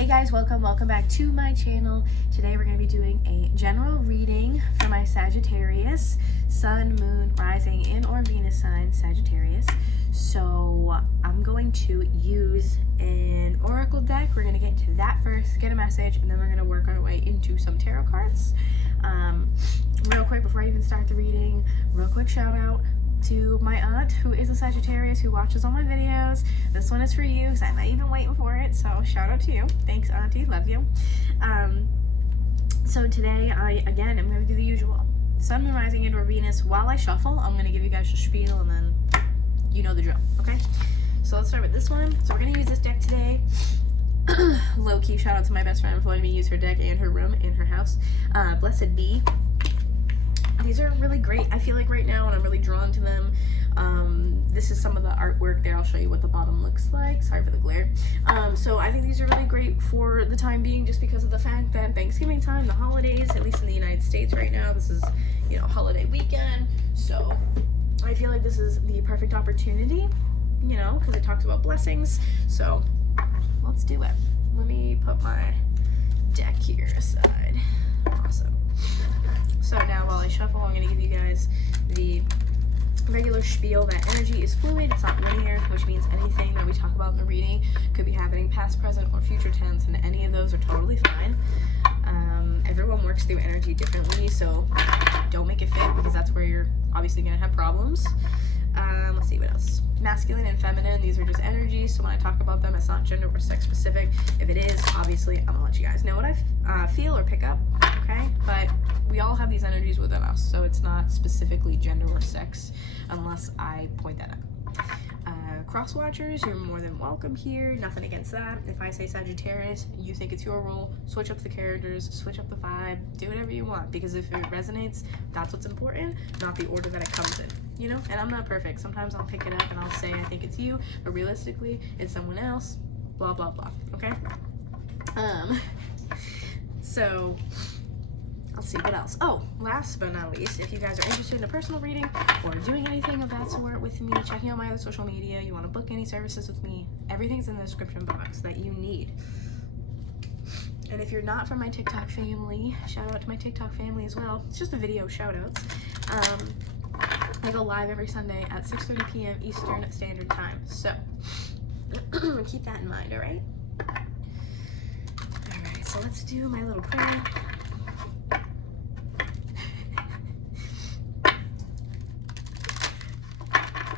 Hey guys, welcome back to my channel. Today we're going to be doing a general reading for my Sagittarius, Sun, Moon, Rising, and or Venus sign, Sagittarius. So I'm going to use an oracle deck. We're going to get into that first, get a message, and then we're going to work our way into some tarot cards. Real quick, before I even start the reading, real quick shout out to my aunt who is a Sagittarius who watches all my videos. This one is for you because I'm not even waiting for it, so shout out to you. Thanks, auntie, love you. So today I'm going to do the usual Sun, Moon, Rising, and or Venus. While I shuffle, I'm going to give you guys a spiel and then you know the drill, okay? So let's start with this one. So we're going to use this deck today. Low-key shout out to my best friend for letting me use her deck and her room in her house. Blessed be. These are really great, I feel like, right now, and I'm really drawn to them. This is some of the artwork there. I'll show you what the bottom looks like. Sorry for the glare. So I think these are really great for the time being, just because of the fact that Thanksgiving time, the holidays, at least in the United States right now, this is, holiday weekend. So I feel like this is the perfect opportunity, because it talks about blessings. So let's do it. Let me put my deck here aside. Awesome. So now while I shuffle, I'm going to give you guys the regular spiel that energy is fluid, it's not linear, which means anything that we talk about in the reading could be happening past, present, or future tense, and any of those are totally fine. Everyone works through energy differently, so don't make it fit, because that's where you're obviously going to have problems. Let's see what else. Masculine and feminine, these are just energies, so when I talk about them, it's not gender or sex specific. If it is, obviously, I'm gonna let you guys know what I feel or pick up, okay? But we all have these energies within us, so it's not specifically gender or sex unless I point that out. Cross watchers, you're more than welcome here. Nothing against that. If I say Sagittarius, you think it's your role, switch up the characters, switch up the vibe, do whatever you want, because if it resonates, that's what's important, not the order that it comes in, And I'm not perfect. Sometimes I'll pick it up and I'll say I think it's you, but realistically, it's someone else, blah, blah, blah, okay? So let's see what else. Oh, last but not least, if you guys are interested in a personal reading or doing anything of that sort with me, checking out my other social media, you want to book any services with me, everything's in the description box that you need. And if you're not from my TikTok family, shout out to my TikTok family as well. It's just a video shout outs. I go live every Sunday at 6:30 p.m. Eastern Standard Time. So keep that in mind, all right? All right, so let's do my little prayer.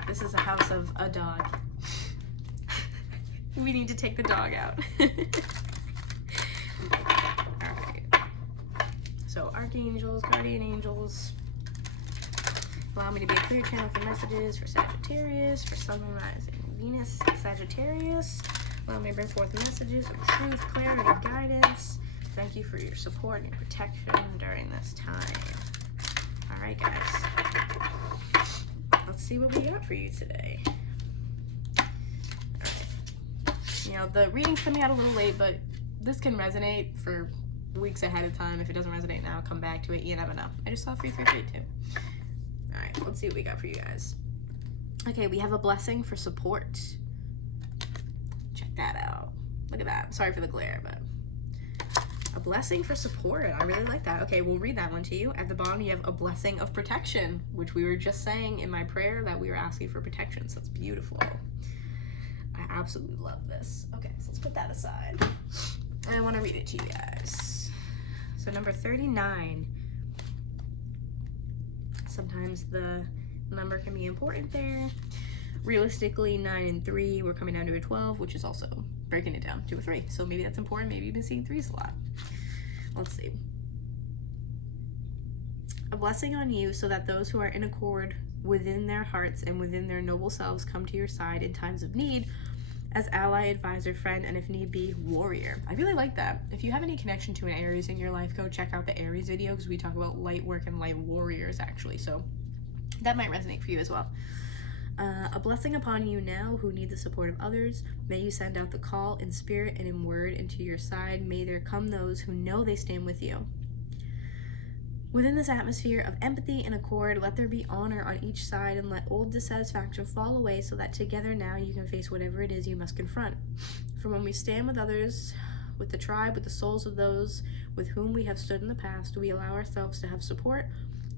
This is a house of a dog. We need to take the dog out. Alright. So, archangels, guardian angels, allow me to be a clear channel for messages for Sagittarius, for Sun, Moon, Rising, Venus, Sagittarius. Allow me to bring forth messages of truth, clarity, guidance. Thank you for your support and your protection during this time. Alright, guys. Let's see what we got for you today. Alright. The reading's coming out a little late, but this can resonate for weeks ahead of time. If it doesn't resonate now, come back to it. You never know. I just saw 3332. Alright, let's see what we got for you guys. Okay, we have a blessing for support. Check that out. Look at that. Sorry for the glare, but a blessing for support. I really like that. Okay, we'll read that one to you. At the bottom, you have a blessing of protection, which we were just saying in my prayer that we were asking for protection. So that's beautiful. I absolutely love this. Okay, so let's put that aside. And I want to read it to you guys. So number 39. Sometimes the number can be important there. Realistically, 9 and 3, we're coming down to a 12, which is also breaking it down to a 3. So maybe that's important. Maybe you've been seeing 3s a lot. Let's see. A blessing on you so that those who are in accord within their hearts and within their noble selves come to your side in times of need as ally, advisor, friend, and if need be, warrior. I really like that. If you have any connection to an Aries in your life, go check out the Aries video because we talk about light work and light warriors actually. So that might resonate for you as well. A blessing upon you now who need the support of others. May you send out the call in spirit and in word into your side. May there come those who know they stand with you. Within this atmosphere of empathy and accord, let there be honor on each side and let old dissatisfaction fall away so that together now you can face whatever it is you must confront. For when we stand with others With the tribe, with the souls of those with whom we have stood in the past, we allow ourselves to have support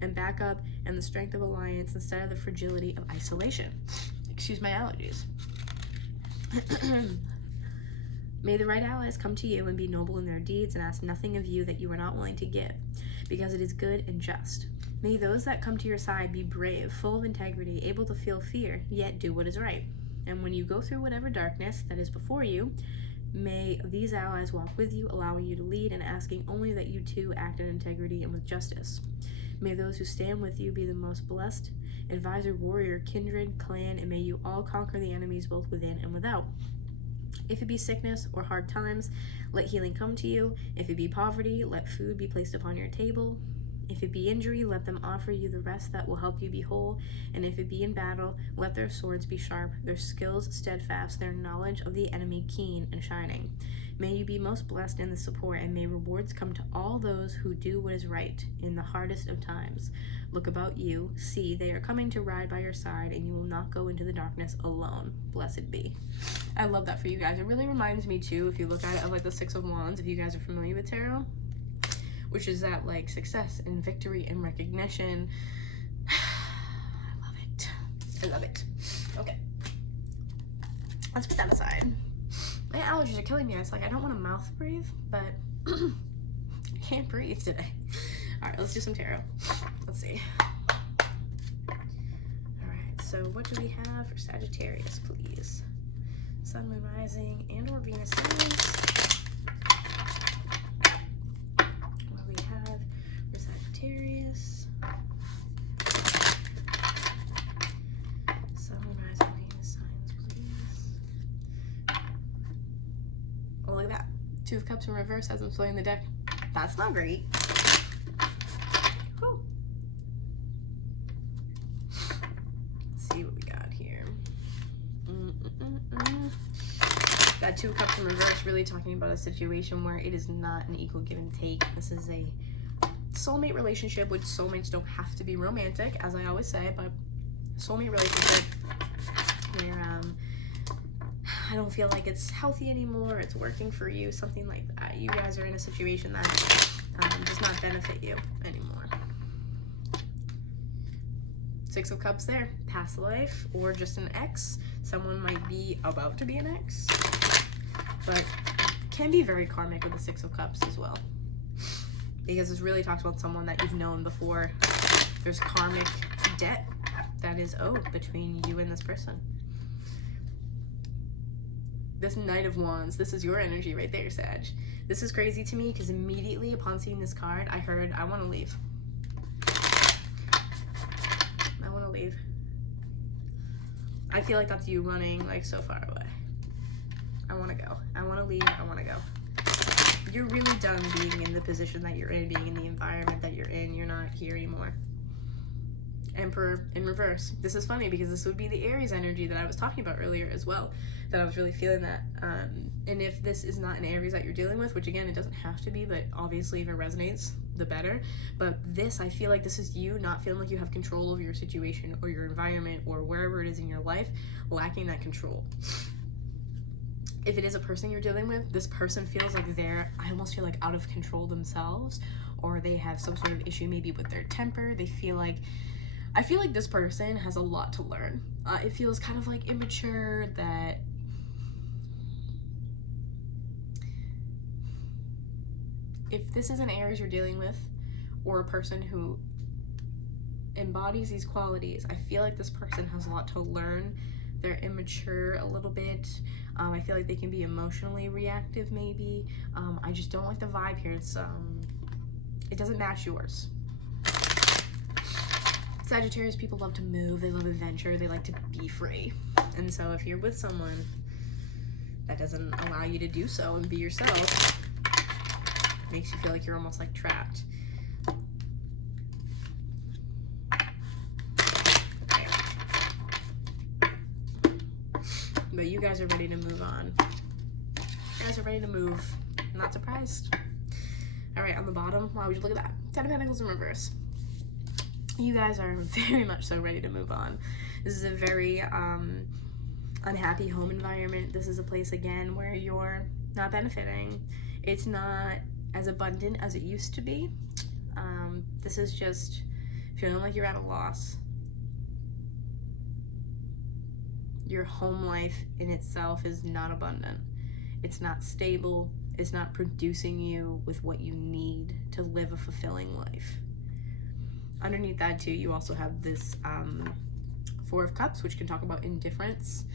and backup and the strength of alliance instead of the fragility of isolation. Excuse my allergies. May the right allies come to you and be noble in their deeds and ask nothing of you that you are not willing to give, because it is good and just. May those that come to your side be brave, full of integrity, able to feel fear, yet do what is right. And when you go through whatever darkness that is before you, may these allies walk with you, allowing you to lead and asking only that you too act in integrity and with justice. May those who stand with you be the most blessed, advisor, warrior, kindred, clan, and may you all conquer the enemies both within and without. If it be sickness or hard times, let healing come to you. If it be poverty, let food be placed upon your table. If it be injury, let them offer you the rest that will help you be whole. And if it be in battle, let their swords be sharp, their skills steadfast, their knowledge of the enemy keen and shining. May you be most blessed in the support, and may rewards come to all those who do what is right in the hardest of times. Look about you, see, they are coming to ride by your side, and you will not go into the darkness alone. Blessed be. I love that for you guys. It really reminds me too, if you look at it, of like the Six of Wands, if you guys are familiar with tarot, which is that like success and victory and recognition. I love it. I love it. Okay. Let's put that aside. My allergies are killing me. It's like I don't want to mouth breathe, but I can't breathe today. All right, let's do some tarot. Let's see. All right, so what do we have for Sagittarius, please? Sun, Moon, Rising, and or Venus signs. What do we have for Sagittarius? Sun, Moon, Rising, Venus signs, please. Oh, look at that. Two of Cups in reverse as I'm filling the deck. That's not great. Whew. Let's see what we got here. That Two of Cups in reverse, really talking about a situation where it is not an equal give and take. This is a soulmate relationship, which soulmates don't have to be romantic, as I always say, but soulmate relationship where I don't feel like it's healthy anymore, it's working for you, something like that. You guys are in a situation that does not benefit you anymore. Six of Cups there, past life or just an ex. Someone might be about to be an ex, but can be very karmic with the Six of Cups as well, because this really talks about someone that you've known before. There's karmic debt that is owed between you and this person. This Knight of Wands, this is your energy right there, Sag. This is crazy to me because immediately upon seeing this card, I heard, I want to leave. I want to leave. I feel like that's you running like so far away. I want to go. I want to leave. I want to go. You're really done being in the position that you're in, being in the environment that you're in. You're not here anymore. Emperor in reverse. This is funny because this would be the Aries energy that I was talking about earlier as well, that I was really feeling that. And if this is not an Aries that you're dealing with, which again, it doesn't have to be, but obviously if it resonates, the better. But this, I feel like this is you not feeling like you have control over your situation or your environment or wherever it is in your life, lacking that control. If it is a person you're dealing with, this person feels like I almost feel like out of control themselves, or they have some sort of issue maybe with their temper. I feel like this person has a lot to learn. It feels kind of like immature, that if this is an Aries you're dealing with, or a person who embodies these qualities, I feel like this person has a lot to learn. They're immature a little bit. I feel like they can be emotionally reactive maybe. I just don't like the vibe here. It doesn't match yours. Sagittarius people love to move, they love adventure, they like to be free. And so if you're with someone that doesn't allow you to do so and be yourself, makes you feel like you're almost like trapped. Okay. But you guys are ready to move on. You guys are ready to move. I'm not surprised. Alright, on the bottom, wow, would you look at that? 10 of Pentacles in reverse. You guys are very much so ready to move on. This is a very unhappy home environment. This is a place, again, where you're not benefiting. It's not as abundant as it used to be. This is just feeling like you're at a loss. Your home life in itself is not abundant. It's not stable. It's not producing you with what you need to live a fulfilling life. Underneath that too, you also have this Four of Cups, which can talk about indifference.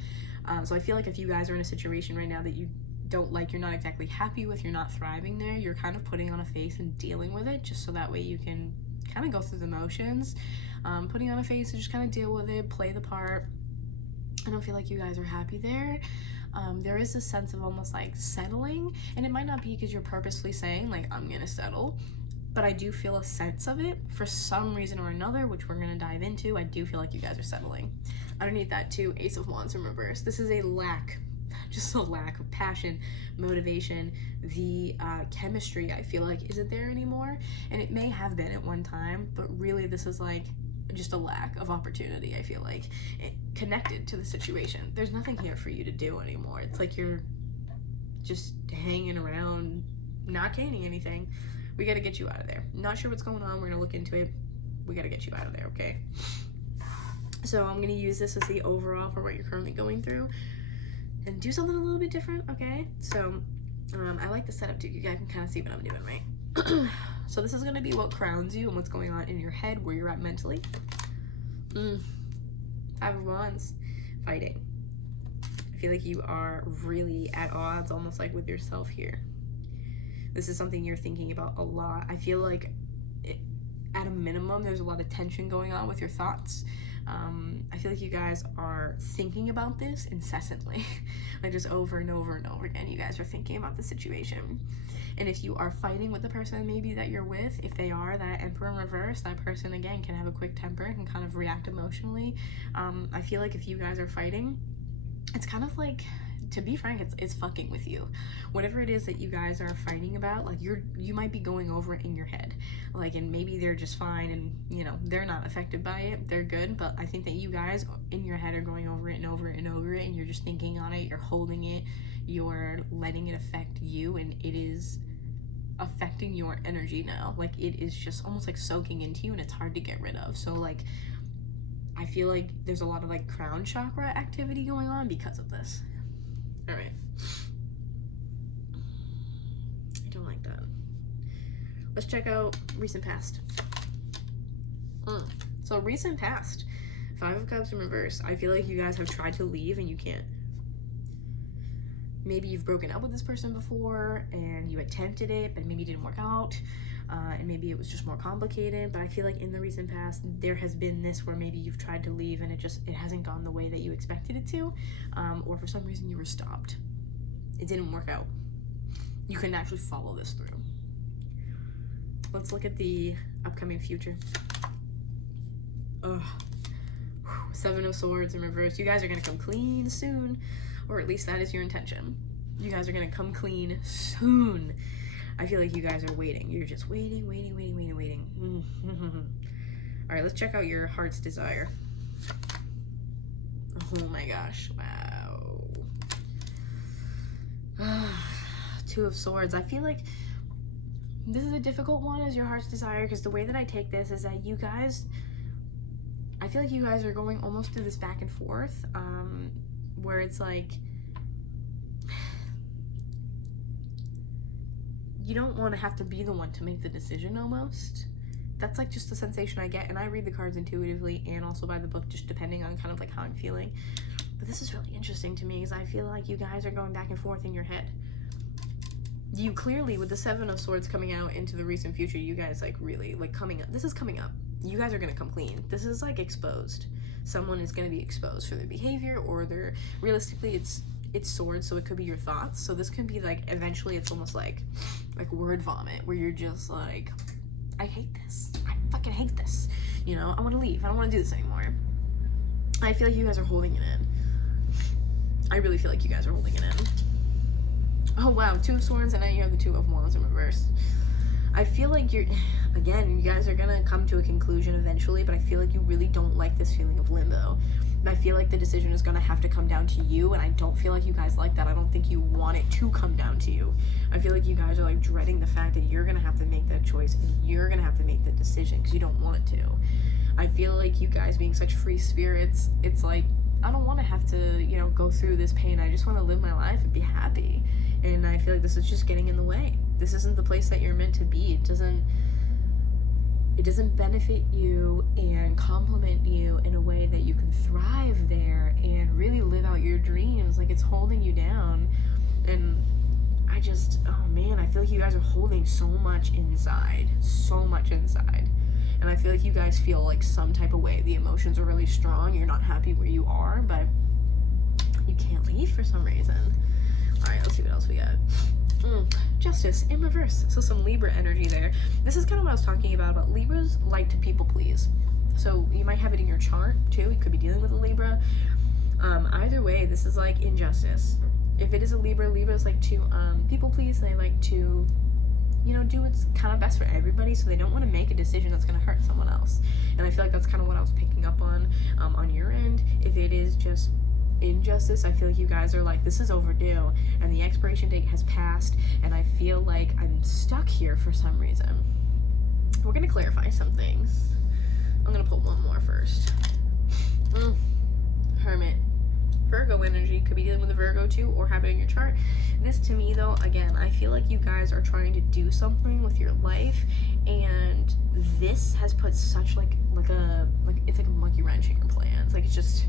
So I feel like if you guys are in a situation right now that you don't like, you're not exactly happy with, you're not thriving there, you're kind of putting on a face and dealing with it, just so that way you can kind of go through the motions. Putting on a face to just kind of deal with it, play the part. I don't feel like you guys are happy there. There is a sense of almost like settling, and it might not be because you're purposely saying like, I'm gonna settle, but I do feel a sense of it for some reason or another, which we're gonna dive into. I do feel like you guys are settling. Underneath that too, Ace of Wands in reverse. This is a lack of passion, motivation. The chemistry, I feel like, isn't there anymore, and it may have been at one time, but really this is like just a lack of opportunity. I feel like connected to the situation. There's nothing here for you to do anymore. It's like you're just hanging around, not gaining anything. We got to get you out of there. Not sure what's going on. We're gonna look into it. We got to get you out of there, okay? So I'm gonna use this as the overall for what you're currently going through, and do something a little bit different, okay? So I like the setup too. You guys can kind of see what I'm doing, right? So this is going to be what crowns you and what's going on in your head, where you're at mentally. Five of Wands, fighting. I feel like you are really at odds, almost like with yourself here. This is something you're thinking about a lot. I feel like at a minimum, there's a lot of tension going on with your thoughts. I feel like you guys are thinking about this incessantly, like just over and over and over again. You guys are thinking about the situation. And if you are fighting with the person maybe that you're with, if they are that Emperor in reverse, that person again can have a quick temper and can kind of react emotionally. I feel like if you guys are fighting, it's kind of like, to be frank, it's fucking with you. Whatever it is that you guys are fighting about, like you might be going over it in your head, like, and maybe they're just fine and you know they're not affected by it, they're good, but I think that you guys in your head are going over it and over it and over it, and you're just thinking on it, you're holding it, you're letting it affect you, and it is affecting your energy now. Like it is just almost like soaking into you, and it's hard to get rid of. So like I feel like there's a lot of like crown chakra activity going on because of this. All right. I don't like that. Let's check out recent past. So recent past, Five of Cups in reverse. I feel like you guys have tried to leave and you can't. Maybe you've broken up with this person before and you attempted it, but maybe it didn't work out. And maybe it was just more complicated. But I feel like in the recent past, there has been this where maybe you've tried to leave and it hasn't gone the way that you expected it to. Or for some reason you were stopped. It didn't work out. You couldn't actually follow this through. Let's look at the upcoming future. Ugh. Seven of Swords in reverse. You guys are going to come clean soon. Or at least that is your intention. You guys are going to come clean soon. I feel like you guys are waiting. You're just waiting. All right, let's check out your heart's desire. Oh my gosh. Wow. Two of Swords. I feel like this is a difficult one as your heart's desire, because the way that I take this is that you guys, I feel like you guys are going almost through this back and forth, where it's like, you don't want to have to be the one to make the decision almost. That's like just the sensation I get, and I read the cards intuitively and also by the book, just depending on kind of like how I'm feeling. But this is really interesting to me because I feel like you guys are going back and forth in your head. You clearly, with the Seven of Swords coming out into the recent future, you guys like really like coming up. This is coming up. You guys are going to come clean. This is like exposed. Someone is going to be exposed for their behavior, or their, realistically it's swords, so it could be your thoughts. So this can be like, eventually it's almost like word vomit, where you're just like, I hate this. I fucking hate this. You know, I want to leave. I don't want to do this anymore. I feel like you guys are holding it in. I really feel like you guys are holding it in. Oh wow, Two of Swords, and now you have the Two of Wands in reverse. I feel like you guys are gonna come to a conclusion eventually, but I feel like you really don't like this feeling of limbo. And I feel like the decision is gonna have to come down to you, and I don't feel like you guys like that. I don't think you want it to come down to you. I feel like you guys are like dreading the fact that you're gonna have to make that choice, and you're gonna have to make the decision because you don't want it to. I feel like you guys being such free spirits, it's like, I don't want to have to, you know, go through this pain. I just want to live my life and be happy. And I feel like this is just getting in the way. This isn't the place that you're meant to be. It doesn't benefit you and complement you in a way that you can thrive there and really live out your dreams. Like, it's holding you down. And I just, oh man, I feel like you guys are holding so much inside. And I feel like you guys feel like some type of way. The emotions are really strong. You're not happy where you are, but you can't leave for some reason. All right, let's see what else we got. Justice in reverse. So some Libra energy there. This is kind of what I was talking about Libras like to people please. So you might have it in your chart too. You could be dealing with a Libra. Either way, this is like injustice. If it is a Libra, Libras like to people please. They like to, you know, do what's kind of best for everybody, so they don't want to make a decision that's going to hurt someone else. And I feel like that's kind of what I was picking up on your end. If it is just injustice, I feel like you guys are like, this is overdue, and the expiration date has passed, and I feel like I'm stuck here for some reason. We're going to clarify some things. I'm going to pull one more first. Hermit. Virgo energy, could be dealing with a Virgo too, or have it in your chart. This to me though, again, I feel like you guys are trying to do something with your life, and this has put such like it's like a monkey wrench in your plans. Like, it's just,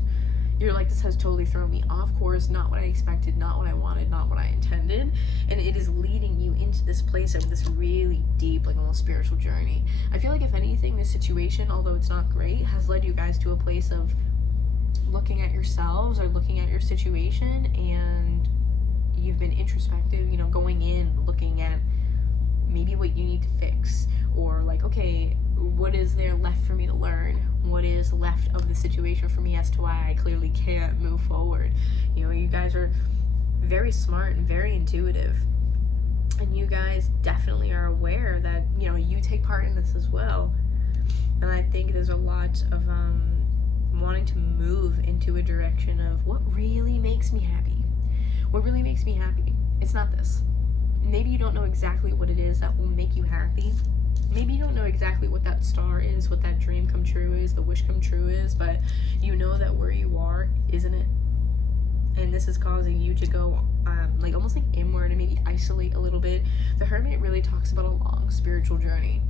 you're like, this has totally thrown me off course, not what I expected, not what I wanted, not what I intended, and it is leading you into this place of this really deep, like almost spiritual journey. I feel like if anything, this situation, although it's not great, has led you guys to a place of looking at yourselves or looking at your situation, and you've been introspective, you know, going in, looking at maybe what you need to fix, or like, okay, what is there left for me to learn? What is left of the situation for me as to why I clearly can't move forward? You know, you guys are very smart and very intuitive, and you guys definitely are aware that, you know, you take part in this as well. And I think there's a lot of wanting to move into a direction of what really makes me happy. What really makes me happy? It's not this. Maybe you don't know exactly what it is that will make you happy. Maybe you don't know exactly what that star is, what that dream come true is, the wish come true is, but you know that where you are, isn't it? And this is causing you to go like almost like inward and maybe isolate a little bit. The Hermit really talks about a long spiritual journey.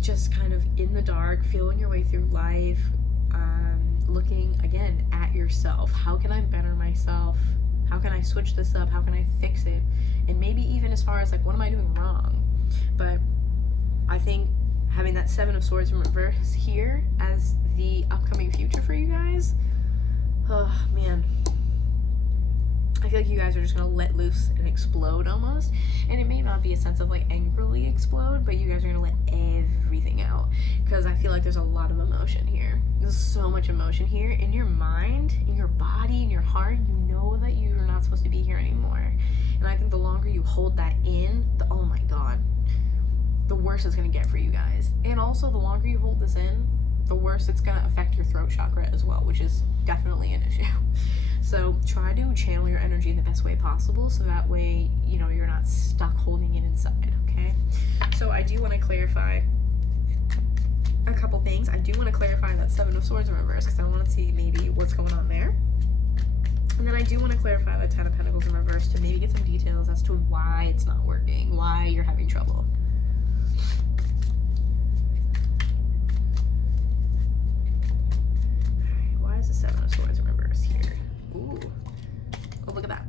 Just kind of in the dark, feeling your way through life, looking again at yourself. How can I better myself? How can I switch this up? How can I fix it? And maybe even as far as like, what am I doing wrong? But I think having that Seven of Swords in reverse here as the upcoming future for you guys, oh man, I feel like you guys are just gonna let loose and explode almost. And it may not be a sense of like angrily explode, but you guys are gonna let everything out, because I feel like there's a lot of emotion here. There's so much emotion here in your mind, in your body, in your heart. You know that you're not supposed to be here anymore. And I think the longer you hold that in, oh my god, the worse it's gonna get for you guys. And also, the longer you hold this in, the worse it's gonna affect your throat chakra as well, which is definitely an issue. So try to channel your energy in the best way possible, so that way, you know, you're not stuck holding it inside, okay? So I do want to clarify a couple things. I do want to clarify that Seven of Swords in reverse, because I want to see maybe what's going on there. And then I do want to clarify the Ten of Pentacles in reverse to maybe get some details as to why it's not working, why you're having trouble. Why is the Seven of Swords in reverse here? Ooh. Oh, look at that.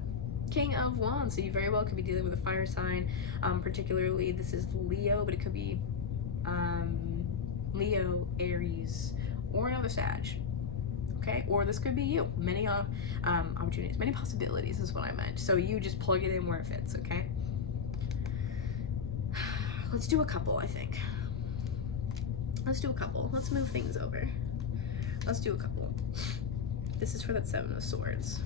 King of Wands. So you very well could be dealing with a fire sign. Particularly, this is Leo, but it could be Leo, Aries, or another Sag. Okay? Or this could be you. Many opportunities, many possibilities is what I meant. So you just plug it in where it fits, okay? Let's do a couple, I think. Let's do a couple. Let's move things over. Let's do a couple. This is for that Seven of Swords.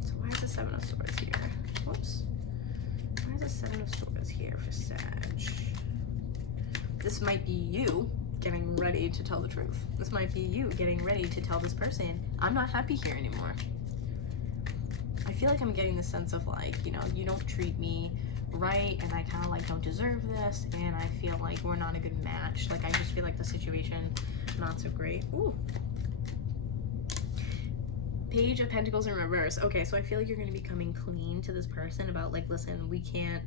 So why is the Seven of Swords here? Whoops. of Swords here for Sag. This might be you getting ready to tell the truth. This might be you getting ready to tell this person, I'm not happy here anymore. I feel like I'm getting the sense of like, you know, you don't treat me right, and I kind of like don't deserve this, and I feel like we're not a good match. Like I just feel like the situation not so great. Ooh. Page of Pentacles in reverse. Okay, so I feel like you're going to be coming clean to this person about like, listen, we can't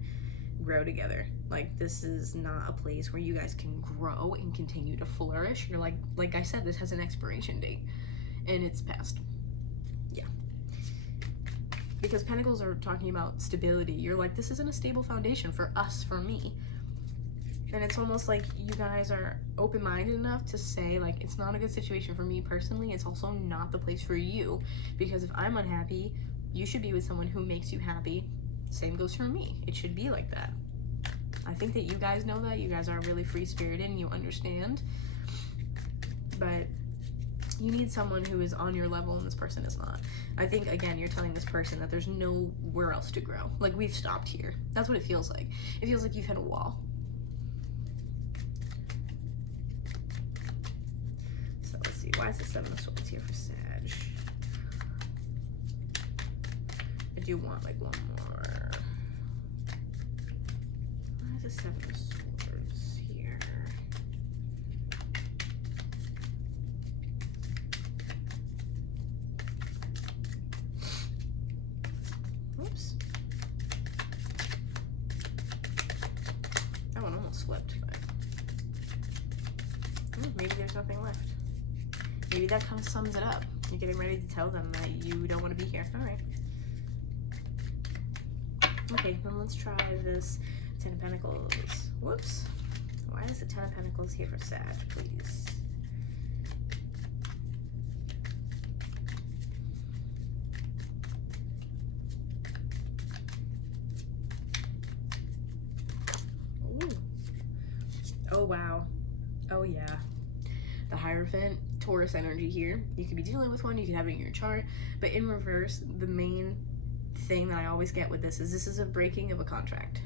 grow together. Like this is not a place where you guys can grow and continue to flourish. You're like I said, this has an expiration date and it's past. Yeah. Because Pentacles are talking about stability. You're like, this isn't a stable foundation for us, for me. And it's almost like you guys are open-minded enough to say, like, it's not a good situation for me personally. It's also not the place for you. Because if I'm unhappy, you should be with someone who makes you happy. Same goes for me. It should be like that. I think that you guys know that. You guys are really free-spirited and you understand. But you need someone who is on your level and this person is not. I think, again, you're telling this person that there's nowhere else to grow. Like, we've stopped here. That's what it feels like. It feels like you've hit a wall. So let's see. Why is the Seven of Swords here for Sag? I do want, like, one more. Why is the Seven of Swords here? Oops. That one almost flipped, but maybe there's nothing left. Maybe that kind of sums it up. You're getting ready to tell them that you don't want to be here. All right. Okay, then let's try this Ten of Pentacles. Whoops. Why is the Ten of Pentacles here for Sag, please? Ooh. Oh, wow. Oh, yeah. The Hierophant, Taurus energy here. You could be dealing with one, you could have it in your chart, but in reverse, the main thing that I always get with this is a breaking of a contract.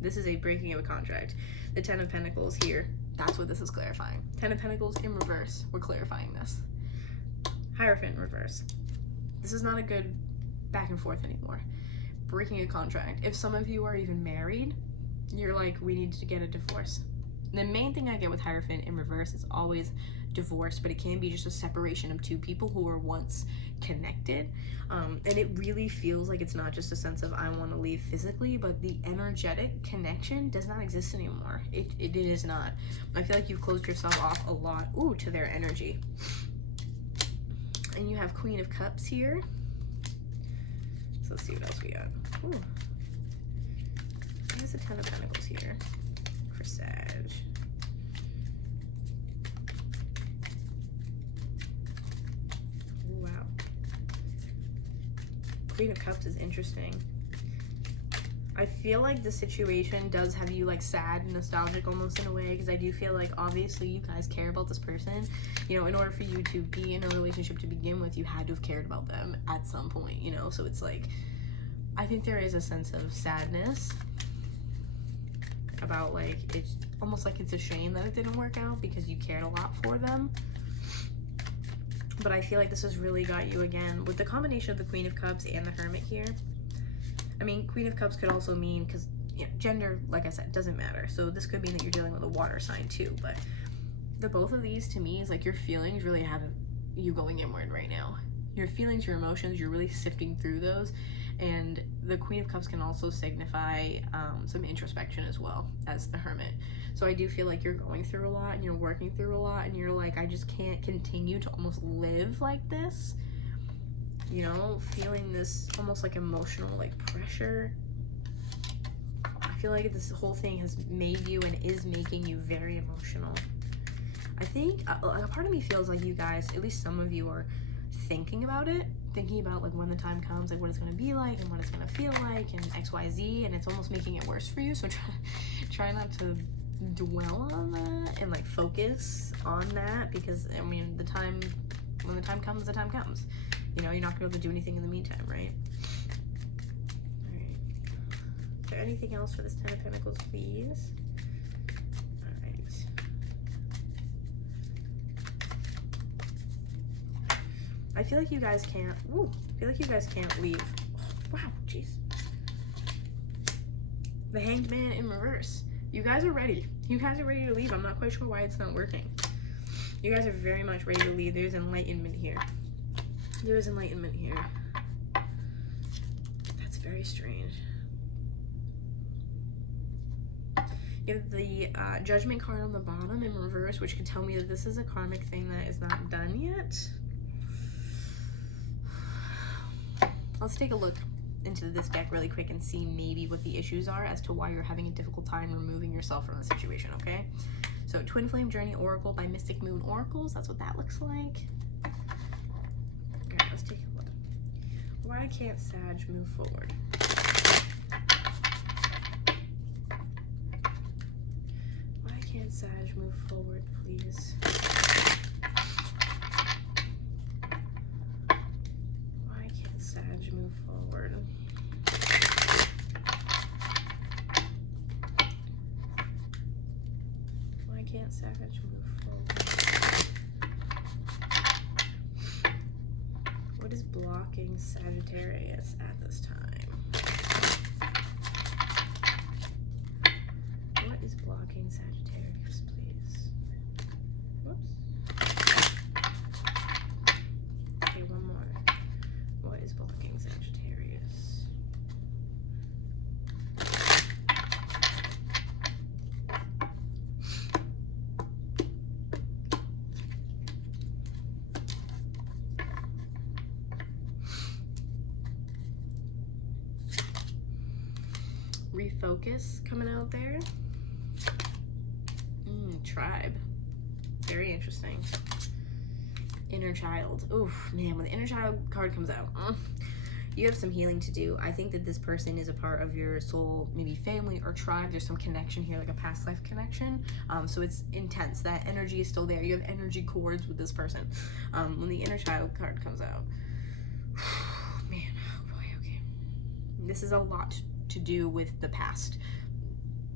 This is a breaking of a contract. The Ten of Pentacles here, that's what this is clarifying. Ten of Pentacles in reverse, we're clarifying this. Hierophant in reverse. This is not a good back and forth anymore. Breaking a contract. If some of you are even married, you're like, we need to get a divorce. The main thing I get with Hierophant in reverse is always divorce, but it can be just a separation of two people who were once connected. And it really feels like it's not just a sense of I want to leave physically, but the energetic connection does not exist anymore. It is not. I feel like you've closed yourself off a lot, to their energy. And you have Queen of Cups here. So let's see what else we got. Ooh. There's a Ten of Pentacles here for Sag. Wow. Queen of Cups is interesting. I feel like the situation does have you like sad and nostalgic almost in a way, because I do feel like obviously you guys care about this person. You know, in order for you to be in a relationship to begin with, you had to have cared about them at some point, you know? So it's like, I think there is a sense of sadness about like, it's almost like it's a shame that it didn't work out because you cared a lot for them. But I feel like this has really got you again with the combination of the Queen of Cups and the Hermit here. I mean, Queen of Cups could also mean, because gender, like I said, doesn't matter. So this could mean that you're dealing with a water sign too. But the both of these to me is like your feelings really have you going inward right now. Your feelings, your emotions, you're really sifting through those. And the Queen of Cups can also signify some introspection as well as the Hermit. So I do feel like you're going through a lot and you're working through a lot and you're like, I just can't continue to almost live like this. You know, feeling this almost like emotional like pressure. I feel like this whole thing has made you and is making you very emotional. I think a part of me feels like you guys, at least some of you, are thinking about it, thinking about like when the time comes, like what it's going to be like and what it's going to feel like and XYZ, and it's almost making it worse for you. So try not to dwell on that and like focus on that, because I mean, when the time comes, the time comes. You know, you're not going to be able to do anything in the meantime, right? All right. there anything else for this Ten of Pentacles, please? All right. I feel like you guys can't. Ooh, I feel like you guys can't leave. Wow, jeez. The Hanged Man in reverse. You guys are ready. You guys are ready to leave. I'm not quite sure why it's not working. You guys are very much ready to leave. There's enlightenment here. There is enlightenment here. That's very strange. You have the Judgment card on the bottom in reverse, which could tell me that this is a karmic thing that is not done yet. Let's take a look into this deck really quick and see maybe what the issues are as to why you're having a difficult time removing yourself from the situation, okay? So Twin Flame Journey Oracle by Mystic Moon Oracles, that's what that looks like. Alright, let's take a look. Why can't Sag move forward? Why can't Sag move forward, please? Why can't Sag move forward? Why can't Sag move forward? What is blocking Sagittarius at this time? What is blocking Sagittarius, please? Whoops. Okay, one more. What is blocking Sagittarius? Refocus coming out there. Tribe. Very interesting. Inner child. Oof, man, when the inner child card comes out, you have some healing to do. I think that this person is a part of your soul, maybe family or tribe. There's some connection here, like a past life connection. So it's intense. That energy is still there. You have energy cords with this person. When the inner child card comes out, man, oh boy, okay. This is a lot to do with the past,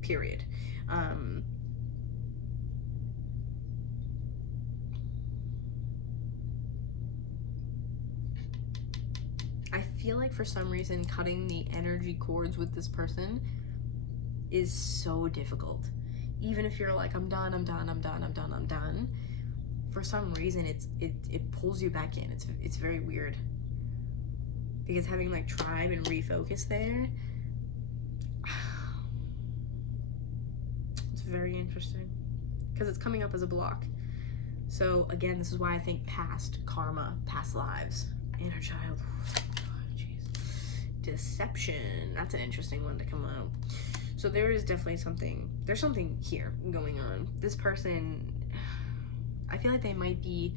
period. I feel like for some reason cutting the energy cords with this person is so difficult. Even if you're like, I'm done, I'm done, I'm done, I'm done, I'm done. For some reason it pulls you back in. It's very weird. Because having like tribe and refocus there, it's very interesting. Because it's coming up as a block. So again, this is why I think past karma, past lives, inner child. Deception, that's an interesting one to come out. So there is definitely something, there's something here going on. This person, I feel like they might be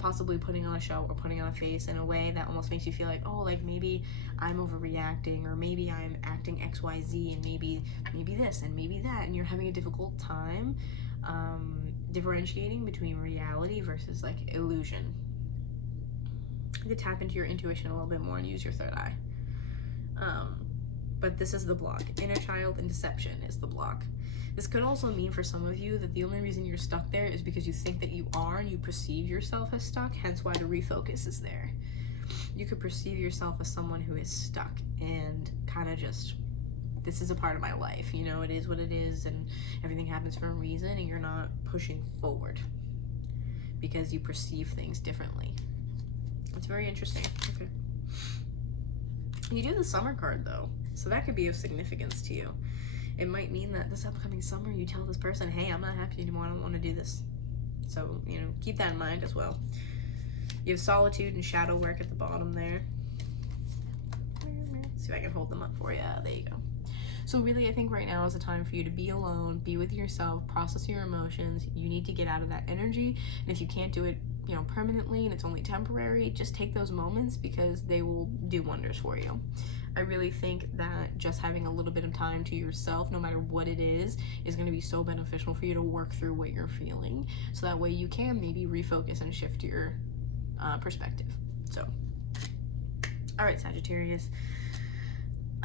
possibly putting on a show or putting on a face in a way that almost makes you feel like, oh, like maybe I'm overreacting, or maybe I'm acting XYZ, and maybe this and maybe that, and you're having a difficult time differentiating between reality versus like illusion. To tap into your intuition a little bit more and use your third eye. But this is the block. Inner child and deception is the block. This could also mean for some of you that the only reason you're stuck there is because you think that you are and you perceive yourself as stuck, hence why the refocus is there. You could perceive yourself as someone who is stuck and kind of just, this is a part of my life, you know, it is what it is and everything happens for a reason, and you're not pushing forward because you perceive things differently. It's very interesting. Okay. You do the summer card though, so that could be of significance to you. It might mean that this upcoming summer you tell this person, hey, I'm not happy anymore, I don't want to do this. So, you know, keep that in mind as well. You have solitude and shadow work at the bottom there. See if I can hold them up for you. There you go. So really, I think right now is the time for you to be alone, be with yourself, process your emotions. You need to get out of that energy. And if you can't do it, you know, permanently and it's only temporary, just take those moments because they will do wonders for you. I really think that just having a little bit of time to yourself, no matter what it is going to be so beneficial for you to work through what you're feeling. So that way you can maybe refocus and shift your perspective. So, all right, Sagittarius.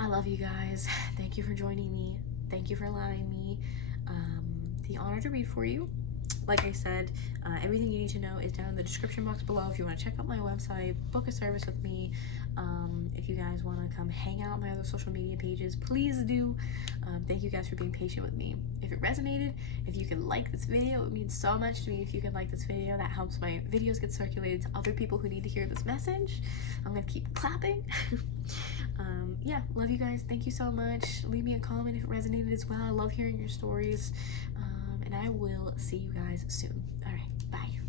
I love you guys. Thank you for joining me. Thank you for allowing me the honor to read for you. Like I said, everything you need to know is down in the description box below if you want to check out my website, book a service with me. If you guys want to come hang out on my other social media pages, please do. Thank you guys for being patient with me. If it resonated, if you could like this video, it would mean so much to me if you could like this video. That helps my videos get circulated to other people who need to hear this message. I'm going to keep clapping. Yeah, love you guys. Thank you so much. Leave me a comment if it resonated as well. I love hearing your stories. And I will see you guys soon. All right, bye.